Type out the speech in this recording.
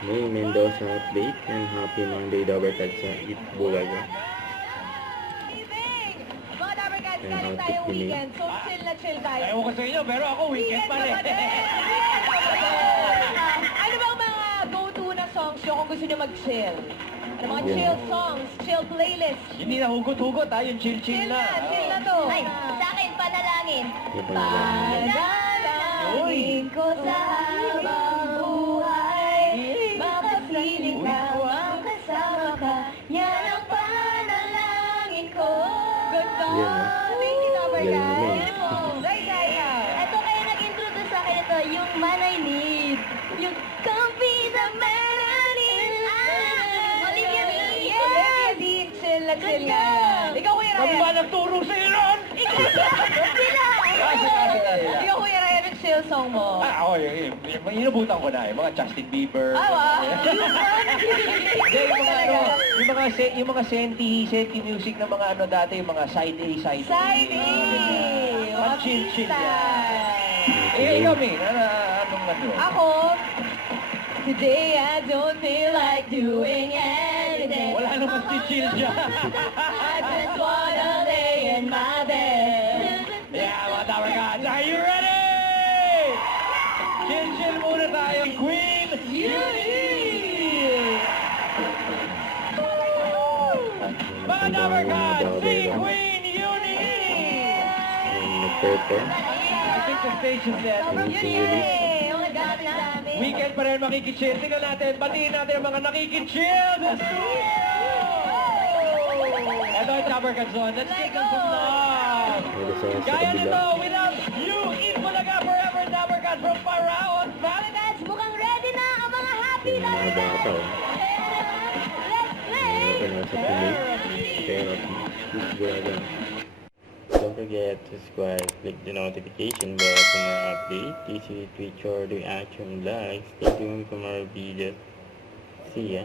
May Mendoza update and happy Monday Dabarkad sa Itbulaga. Mga Dabarkad, And galing happy tayong Pinoy. weekend, so chill na chill tayo. Ewan ko sa inyo, pero ako weekend pa rin. Ano bang mga go-to na songs nyo kung gusto nyo mag-chill? Ano mga Yeah. chill songs, chill playlist? Hindi na hugot-hugot ha, yung chill-chill na. Chill na to. Ay, sa akin, panalangin. Yung panalangin. Panalangin ko sa habang buhay. Makapiling ka, makasama ka. Yan ang panalangin ko. Ganda. Yeah, no? Thank you, Dabarkad. Galing naman. Beautiful. Zaya. Ito kaya nag-introduce sa akin ito, yung Man I Need. Yung Come Be the Man I Need. Olivia Dean. Olivia Dean, chill na chill Ganda. yan. Ikaw, Kuya Kami ba Ryan. nagturo sa iyo nun? Sila! Ikaw, Kuya Ryan, yung chill song mo. Ah, ako, inubutan ko na mga Justin Bieber. Ah, wow. Hindi, yung mga senti music na mga ano dati, yung mga side A, side B. Side A. Mga chill-chill yan. Style. Ikaw, Min, anong ano? Ako, today I don't feel like doing anything. Wala naman chill dyan. I just wanna lay in my bed. Yeah, mga Dabarkad, are you ready? Chill muna tayo, Queen Beauty! Mga Dabarkad, si Queen Beauty! Yung nag-perform. I think the stage is set. Yay! Oh my God, dami. Weekend pa rin makikichill. Tingnan natin, batiin natin ang mga nakikichill sa studio! Ito ang Dabarkad Zone. Let's take them some love! Meron sa Kaya kabila. nito, without you, Itbulaga forever, Dabarkad from Paraon Valley. Dabarkads, mukhang ready na ang mga happy Yung mga bata, Dabarkads. Let's play! Ito na sa Pinoy. Therapy. Itbulaga. Don't forget to subscribe, click the notification bell for more updates. This is Twitch or reaction likes. Stay tuned for more videos. See ya.